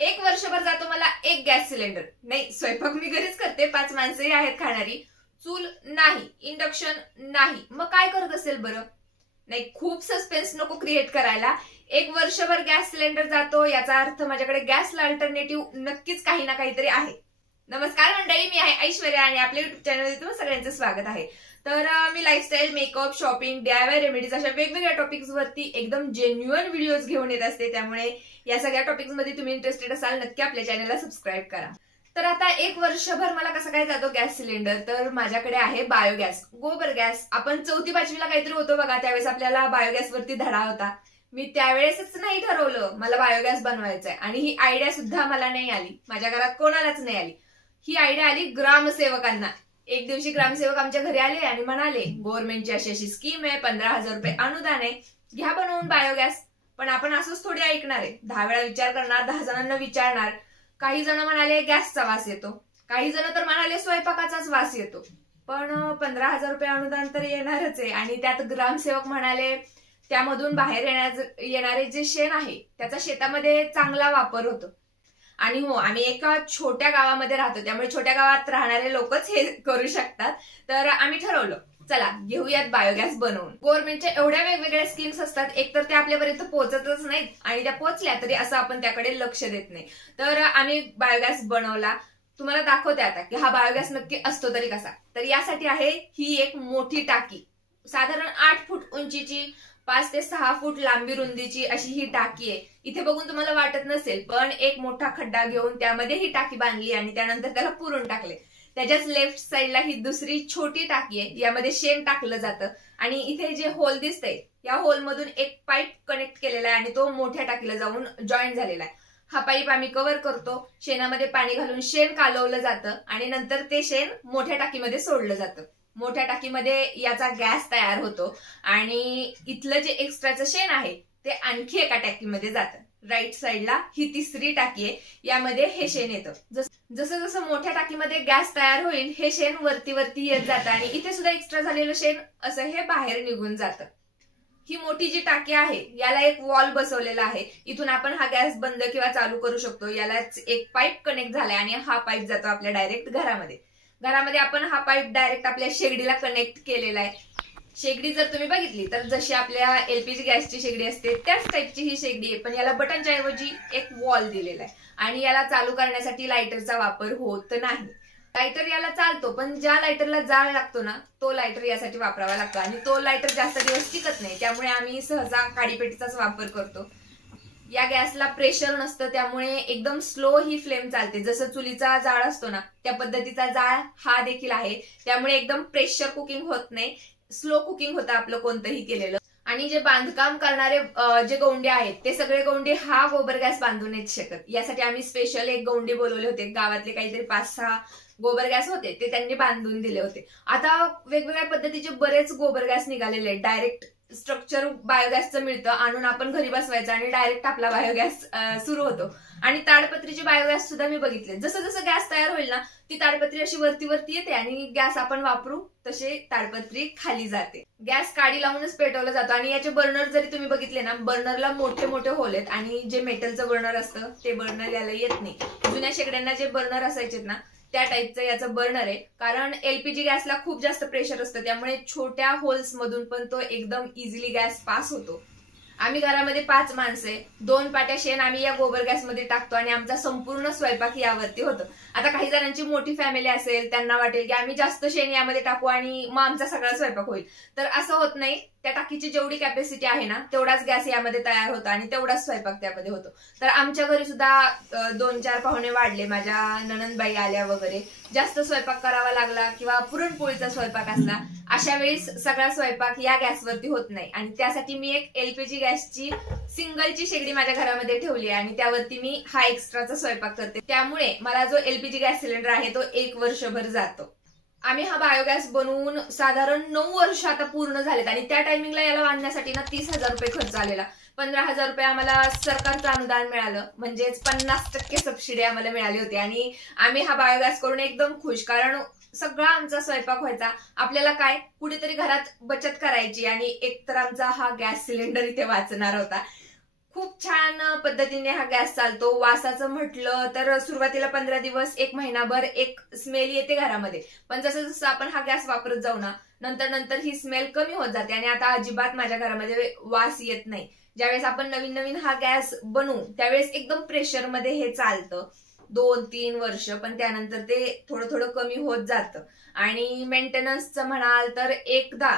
एक वर्षभर जातो मला एक गॅस सिलेंडर. नाही, स्वयंपाक मी घरीच करते, 5 माणसंही आहेत खाणारी. चूल नाही, इंडक्शन नाही, मग काय करत असेल बरं? नाही, खूप सस्पेन्स नको क्रिएट करायला. एक वर्षभर गॅस सिलेंडर जातो याचा अर्थ माझ्याकडे गॅसला अल्टरनेटिव्ह नक्कीच काही ना काहीतरी आहे. नमस्कार मंडळी, मी आहे ऐश्वर्या आणि आपल्या युट्यूब चॅनलवर तुम्हा सगळ्यांचं स्वागत आहे. तर मी lifestyle, makeup, shopping, DIY remedies अशा वेगवेगळ्या टॉपिक्स वरती एकदम जेन्युअन व्हिडिओज घेऊन येत असते. त्यामुळे या सगळ्या टॉपिक्स मध्ये तुम्ही इंटरेस्टेड असाल नक्की आपल्या चॅनलला सबस्क्राईब करा. तर आता एक वर्षभर मला कसं काय जातो गॅस सिलेंडर, तर माझ्याकडे आहे बायोगॅस, गोबर गॅस. आपण 4थी 5वीला काहीतरी होतो बघा, त्यावेळेस आपल्याला बायोगॅस वरती धडा होता. मी त्यावेळेसच नाही ठरवलं मला बायोगॅस बनवायचंय, आणि ही आयडिया सुद्धा मला नाही आली, माझ्या घरात कोणालाच नाही आली. ही आयडिया आली ग्रामसेवकांना. एक दिवशी ग्रामसेवक आमच्या घरी आले आणि म्हणाले, गव्हर्नमेंटची अशी अशी स्कीम आहे, 15,000 रुपये अनुदान आहे, घ्या बनवून बायोगॅस. पण आपण असंच थोडी ऐकणार आहे, 10 वेळा विचार करणार, 10 जणांना विचारणार. काही जण म्हणाले गॅसचा वास येतो, काही जण तर म्हणाले स्वयंपाकाचाच वास येतो. पण 15,000 रुपये अनुदान तर येणारच आहे. आणि त्यात ग्रामसेवक म्हणाले त्यामधून बाहेर येणारे जे शेण आहे त्याचा शेतामध्ये चांगला वापर होतो. आणि हो, आम्ही एका छोट्या गावामध्ये राहतो, त्यामुळे छोट्या गावात राहणारे लोकच हे करू शकतात. तर आम्ही ठरवलं, चला घेऊयात बायोगॅस बनवून. गव्हर्नमेंटच्या एवढ्या वेगवेगळ्या स्कीम्स असतात, एकतर त्या आपल्यापर्यंत पोहोचतच नाहीत, आणि त्या पोहोचल्या तरी असं आपण त्याकडे लक्ष देत नाही. तर आम्ही बायोगॅस बनवला. तुम्हाला दाखवते आता की हा बायोगॅस नक्की असतो तरी कसा. तर यासाठी आहे ही एक मोठी टाकी, साधारण 8 फूट उंचीची, 5 ते 6 फूट लांबी रुंदीची अशी ही टाकी आहे. इथे बघून तुम्हाला वाटत नसेल, पण एक मोठा खड्डा घेऊन त्यामध्ये ही टाकी बांधली आणि त्यानंतर त्याला पुरून टाकले. त्याच्याच लेफ्ट साईडला ही दुसरी छोटी टाकी आहे, यामध्ये शेण टाकलं जातं. आणि इथे जे होल दिसतंय, या होल मधून एक पाईप कनेक्ट केलेला आहे आणि तो मोठ्या टाकीला जाऊन जॉईन झालेला आहे. हा पाईप आम्ही कव्हर करतो, शेणामध्ये पाणी घालून शेण कालवलं जातं आणि नंतर ते शेण मोठ्या टाकीमध्ये सोडलं जातं. मोठ्या टाकीमध्ये याचा गॅस तयार होतो आणि इथलं जे एक्स्ट्राचं शेण आहे ते आणखी एका टाकीमध्ये जातं. राईट साईडला ही तिसरी टाकी आहे, यामध्ये हे शेण येतं. जसं जसं मोठ्या टाकीमध्ये गॅस तयार होईल, हे शेण वरती वरती येत जातं आणि इथे सुद्धा एक्स्ट्रा झालेलं शेण असं हे बाहेर निघून जातं. ही मोठी जी टाकी आहे याला एक वॉल बसवलेला आहे, इथून आपण हा गॅस बंद किंवा चालू करू शकतो. यालाच एक पाईप कनेक्ट झालाय आणि हा पाईप जातो आपल्या डायरेक्ट घरामध्ये. घरामध्ये आपण हा पाईप डायरेक्ट आपल्या शेगडीला कनेक्ट केलेला आहे. शेगडी जर तुम्ही बघितली तर जशी आपल्या LPG गॅसची शेगडी असते त्याच टाईपची ही शेगडी आहे, पण याला बटनच्या ऐवजी एक वॉल दिलेला आहे. आणि याला चालू करण्यासाठी लायटरचा वापर होत नाही. लायटर याला चालतो, पण ज्या लायटरला जाळ लागतो ना, तो लायटर यासाठी वापरावा लागतो, आणि तो लायटर जास्त दिवस टिकत नाही, त्यामुळे आम्ही सहसा काडीपेटीचाच वापर करतो. या गॅसला प्रेशर नसतं, त्यामुळे एकदम स्लो ही फ्लेम चालते. जसं चुलीचा जाळ असतो ना, त्या पद्धतीचा जाळ हा देखील आहे, त्यामुळे एकदम प्रेशर कुकिंग होत नाही, स्लो कुकिंग होतं आपलं कोणतंही केलेलं. आणि जे बांधकाम करणारे जे गौंडे आहेत ते सगळे गौंडे हा गोबर गॅस बांधू नाहीत शकत. यासाठी आम्ही स्पेशल एक गौंडे बोलवले होते, गावातले काहीतरी 5-6 गोबर गॅस होते, ते त्यांनी बांधून दिले होते. आता वेगवेगळ्या पद्धतीचे बरेच गोबर गॅस निघालेले आहेत. डायरेक्ट स्ट्रक्चर बायोगॅसचं मिळतं, आणून आपण घरी बसवायचं आणि डायरेक्ट आपला बायोगॅस सुरू होतो. आणि ताडपत्रीचे बायोगॅस सुद्धा मी बघितले. जसं जसं गॅस तयार होईल ना, ती ताडपत्री अशी वरती वरती येते आणि गॅस आपण वापरू तसे ताडपत्री खाली जाते. गॅस काडी लावूनच पेटवला जातो. आणि याचे बर्नर जरी तुम्ही बघितले ना, बर्नरला मोठे मोठे होल आहेत, आणि जे मेटलचं बर्नर असतं ते बर्नर याला येत नाही. जुन्या शेगड्यांना जे बर्नर असायचे ना, त्या टाईपचं याचं बर्नर आहे. कारण LPG गॅसला खूप जास्त प्रेशर असतं, त्यामुळे छोट्या होल्स मधून पण तो एकदम इझिली गॅस पास होतो. आम्ही घरामध्ये 5 माणसं आहे, 2 पाट्या शेण आम्ही या गोबर गॅस मध्ये टाकतो आणि आमचा संपूर्ण स्वयंपाक यावरती होतो. आता काही जणांची मोठी फॅमिली असेल, त्यांना वाटेल की आम्ही जास्त शेण यामध्ये टाकू आणि मग आमचा सगळा स्वयंपाक होईल. तर असं होत नाही. त्या टाकीची जेवढी कॅपॅसिटी आहे ना, तेवढाच गॅस यामध्ये तयार होतो आणि तेवढाच स्वयंपाक त्यामध्ये होतो. तर आमच्या घरी सुद्धा 2-4 पाहुणे वाढले, माझ्या नणंदबाई आल्या वगैरे, जास्त स्वयंपाक करावा लागला किंवा पुरणपोळीचा स्वयंपाक असला, अशा वेळेस सगळा स्वयंपाक या गॅसवरती होत नाही. आणि त्यासाठी मी एक LPG गॅसची सिंगलची शेगडी माझ्या घरामध्ये ठेवली आहे आणि त्यावरती मी हा एक्स्ट्राचा स्वयंपाक करते. त्यामुळे मला जो LPG गॅस सिलेंडर आहे तो 1 वर्षभर जातो. आम्ही हा बायोगॅस बनवून साधारण 9 वर्ष आता पूर्ण झालेत, आणि त्या टायमिंगला याला बांधण्यासाठी ना 30,000 रुपये खर्च आलेला. 15,000 रुपये आम्हाला सरकारचं अनुदान मिळालं, म्हणजेच 50% सबसिडी आम्हाला मिळाली होती. आणि आम्ही हा बायोगॅस करून एकदम खुश, कारण सगळा आमचा स्वयंपाक व्हायचा. आपल्याला काय कुठेतरी घरात बचत करायची, आणि एकतर आमचा हा गॅस सिलेंडर इथे वाचणार होता. खूप छान पद्धतीने हा गॅस चालतो. वासाचं म्हटलं तर सुरुवातीला 15 दिवस 1 महिनाभर एक स्मेल येते घरामध्ये, पण जसं जसं आपण हा गॅस वापरत जाऊ ना, नंतर नंतर ही स्मेल कमी होत जाते आणि आता अजिबात माझ्या घरामध्ये वास येत नाही. ज्यावेळेस आपण नवीन नवीन हा गॅस बनवू त्यावेळेस एकदम प्रेशरमध्ये हे चालतं 2-3 वर्ष, पण त्यानंतर ते थोडं थोडं कमी होत जातं. आणि मेंटेनन्सचं म्हणाल तर एकदा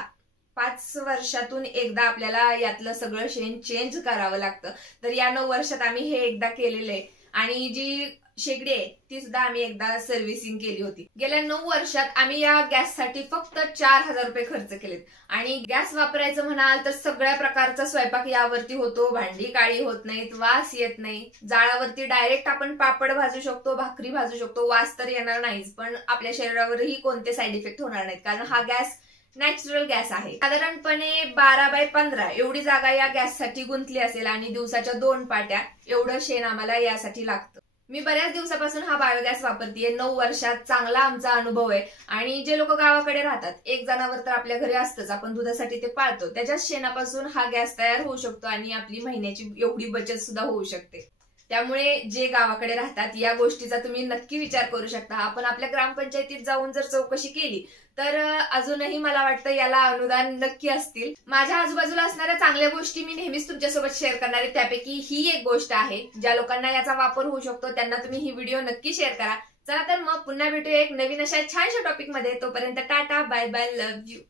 5 वर्षातून एकदा आपल्याला यातलं सगळं शेण चेंज करावं लागतं. तर या 9 वर्षात आम्ही हे एकदा केलेलं आहे. आणि जी शेगडी आहे ती सुद्धा आम्ही एकदा सर्व्हिसिंग केली होती. गेल्या 9 वर्षात आम्ही या गॅससाठी फक्त 4,000 रुपये खर्च केलेत. आणि गॅस वापरायचं म्हणाल तर सगळ्या प्रकारचा स्वयंपाक यावरती होतो. भांडी काळी होत नाहीत, वास येत नाही. जाळावरती डायरेक्ट आपण पापड भाजू शकतो, भाकरी भाजू शकतो. वास तर येणार नाहीच, पण आपल्या शरीरावरही कोणते साईड इफेक्ट होणार नाहीत, कारण हा गॅस नॅचरल गॅस आहे. साधारणपणे 12x15 एवढी जागा या गॅससाठी गुंतली असेल आणि दिवसाच्या 2 पाट्या एवढं शेण आम्हाला यासाठी लागतं. मी बऱ्याच दिवसापासून हा बायोगॅस वापरतेय. 9 वर्षात चांगला आमचा अनुभव आहे. आणि जे लोक गावाकडे राहतात, एक जनावर तर आपल्या घरी असतंच, आपण दुधासाठी ते पाळतो, त्याच्याच शेणापासून हा गॅस तयार होऊ शकतो आणि आपली महिन्याची एवढी बचत सुद्धा होऊ शकते. त्यामुळे जे गावाकडे राहतात या गोष्टीचा तुम्ही नक्की विचार करू शकता. आपण आपल्या ग्रामपंचायतीत जाऊन जर चौकशी केली तर अजूनही मला वाटतं याला अनुदान नक्की असतील. माझ्या आजूबाजूला असणाऱ्या चांगल्या गोष्टी मी नेहमीच तुमच्यासोबत शेअर करणार आहे. त्यापैकी ही एक गोष्ट आहे. ज्या लोकांना याचा वापर होऊ शकतो त्यांना तुम्ही ही व्हिडिओ नक्की शेअर करा. चला तर मग पुन्हा भेटूया एक नवीन अशा छानशा टॉपिक मध्ये. तोपर्यंत tata, bye bye, love you.